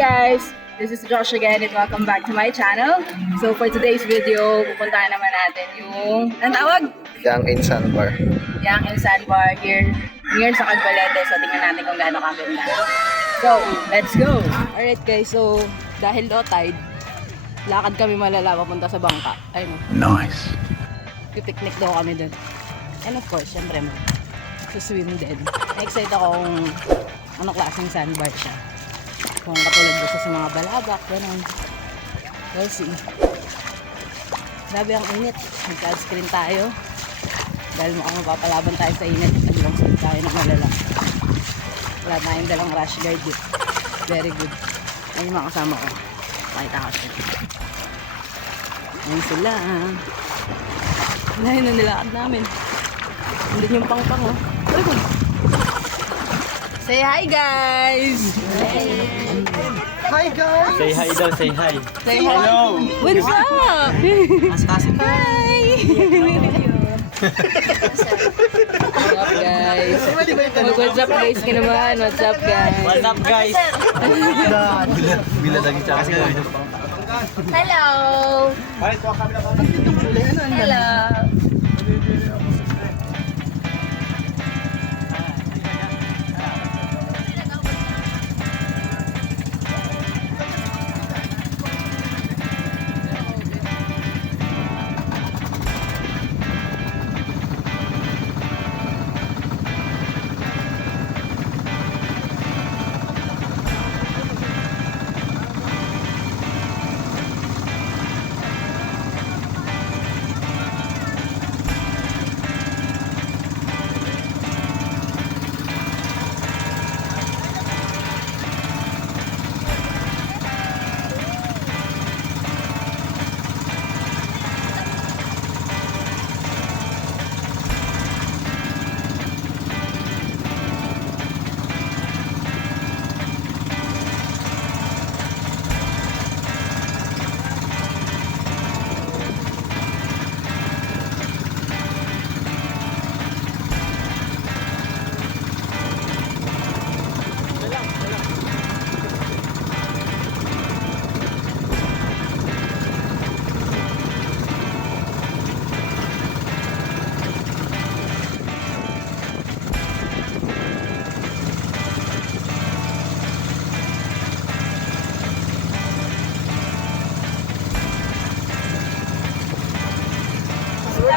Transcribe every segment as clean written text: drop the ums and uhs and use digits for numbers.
guys! This is Josh again and welcome back to my channel. So for today's video, pupuntahan naman natin yung, ang tawag? Yang in Sandbar. Yang in Sandbar here sa Cagbalete. So tingnan natin kung gaano kaganda. So, let's go! Alright guys, so dahil low tide, lakad kami malala papunta sa bangka. Ayun. Nice. Pipiknik daw kami dun. And of course, syempre mo, swim din. Na-excite ako kung anong klaseng sandbar siya. Kung katulad gusto sa mga balabak, gano'n. We'll see. Grabe ang init. Nagka-screen tayo. Dahil mukhang mapapalaban tayo sa init. Naglang screen tayo na malala. Wala tayong dalang rash guard eh. Very good. Ayun yung mga kasama ko. Pakita ko siya. Ayun sila. Ayun na nilakad namin. Andun yung pang-pang oh. Say hi guys! Hi guys! Say hi daw, say hi. Say hi! Hello! What's up? Mas kasi Hi! What's up guys? What's up guys ka naman? What's up guys? What's up guys? Bila lagi siya kasi Hello! Hello!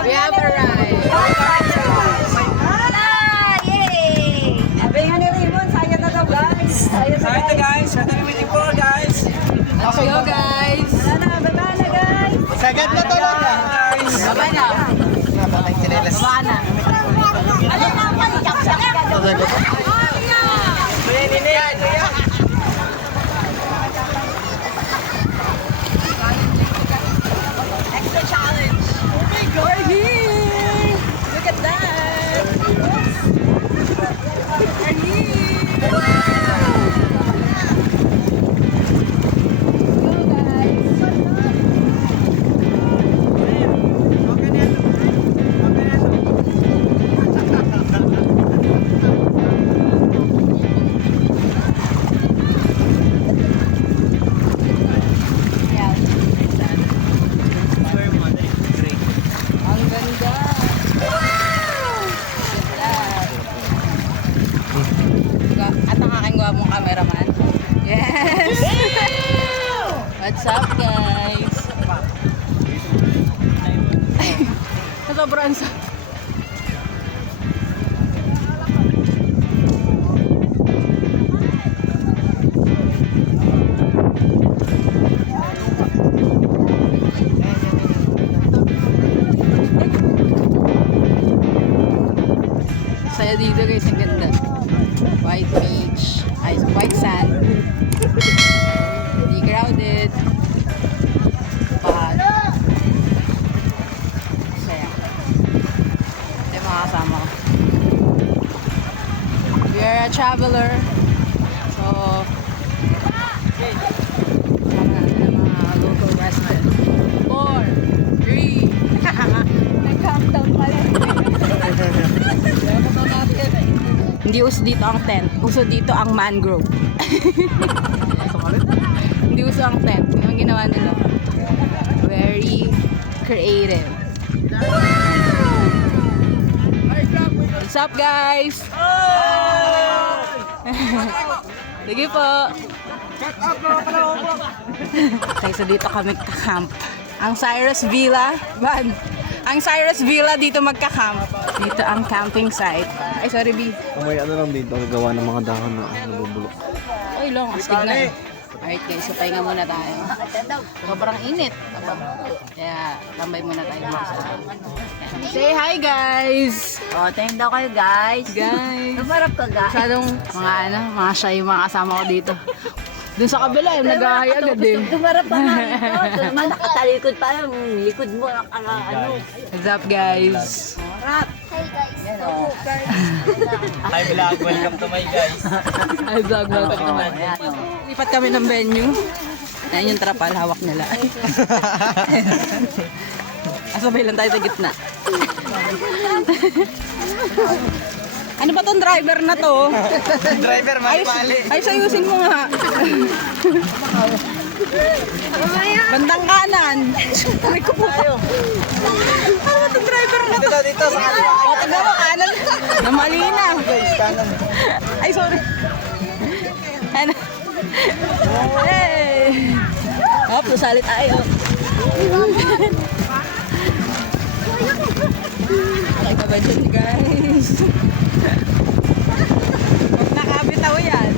We have arrived. Yay! Abangan ni Raymond, sayang na daw guys. Sayang na guys. What are we waiting for guys? Let's go guys! Baba na guys. Sagad na to lang guys! Baba na! Napatay chinelas. Baba na! Alay na ako, iyak sa extra challenge. Oh my God. We're here! Look at that! We're here! Go guys! Yan. Ang ganda! Wow! Ganda! At ang aking gwapong cameraman. Yes! What's up guys? Sobrang sa... Saya dito guys, ang ganda. White beach, ay white sand. Hindi crowded. Pahal. Saya. Ito yung mga kasama ko. We are a traveler. So, kasama natin ang mga local resident. 4, 3, nag-countdown pala. Hindi uso dito ang tent. Uso dito ang mangrove. gusto ang tent. Yung ginawa nila. Very creative. What's up, guys? Sige po. Okay, so dito kami kakamp. Ang Cyrus Villa, ang Cyrus Villa dito magkakamp. Dito ang camping site. Ay, sorry, B. May ano lang dito, nagawa ng mga dahon na nabubulok. Ay, long. Astig na. Alright guys, so pahinga muna tayo. Sobrang init. Kaya tambay muna tayo dito sa... Say hi, guys! O, tingin daw kayo, guys. Guys! Namarap ka, guys. Masyadong mga shy yung mga kasama ko dito. Dun sa kabila, yung nag-ahay agad eh. Tumarap pa nga ito. Nakatalikod pa yung likod mo. Ano. What's up, guys? Marap. Hi vlog, welcome to my guys. Hi, vlog naman. Lipat kami ng venue. Ayan yung trapal, hawak nila. Asabay lang tayo sa gitna. Ano ba tong driver na to? Driver, mali. Ay, sayusin mo nga. Bandang kanan. May kupo tayo. Ano ba tong driver na to? Dito, sa O, tignan mo, kanan. Namali na. Ay, sorry. Ano? Hey! Hop, nasalit tayo. Okay, kabadyan guys. Huwag nakabitaw yan.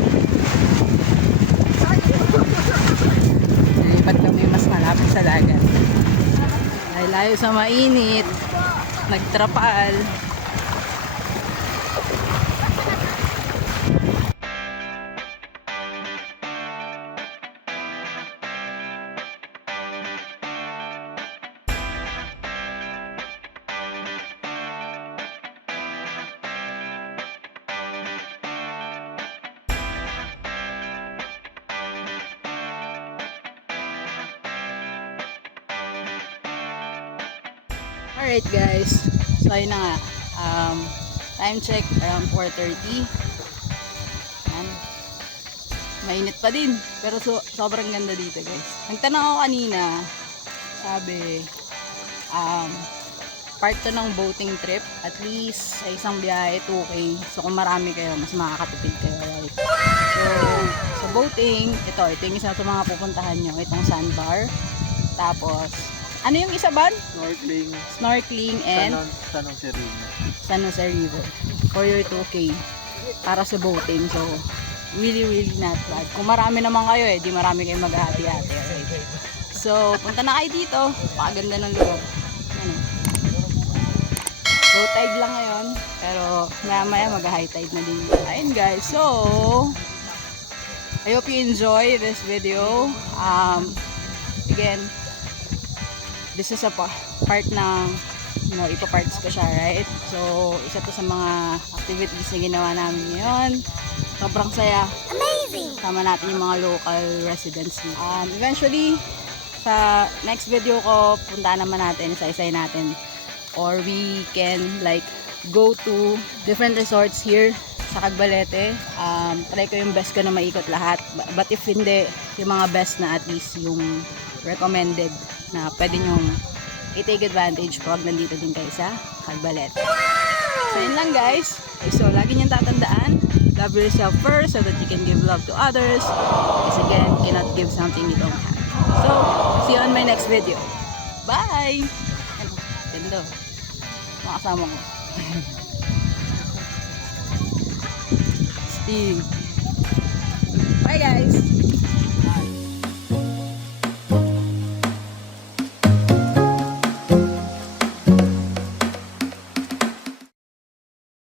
Nilipat kami mas malapit sa dagat. Dahil layo sa mainit. Nagtrapal. Alright guys, so ayun na nga, time check around 4:30. Yan. Mainit pa din, pero sobrang ganda dito guys. Nagtanong ako kanina, sabi, part to ng boating trip, at least sa isang biyahe 2K, so kung marami kayo, mas makakatipid kayo, right? So, sa boating, ito yung isa sa mga pupuntahan nyo, itong sandbar, tapos, ano yung isa ba? Snorkeling and San Jose River. San Jose River for your 2K para sa boating. So, really not bad. Kung marami naman kayo di marami kayong maghahati-hati. Right? So, punta na kayo dito. Pakaganda ng lugar. Yan. Low tide lang ngayon, pero maya mag-high tide na din. Ayun guys. So, I hope you enjoy this video. Again, this is a part ng, ipa-parts ko siya, right? So, isa to sa mga activities na ginawa namin ngayon. Sobrang saya. Amazing! Tama natin yung mga local residents. Eventually, sa next video ko, punta naman natin, isa-isay natin. Or we can like go to different resorts here sa Cagbalete. Try ko yung best ko na maikot lahat. But if hindi, yung mga best na at least yung recommended na pwede nyong i-take advantage pag nandito din kayo sa Cagbalete. So yun lang guys. So lagi niyong tatandaan, love yourself first so that you can give love to others. Because again, you cannot give something you don't have. So, see you on my next video. Bye! Ano? Ganda. Mga kasama ko. Steve.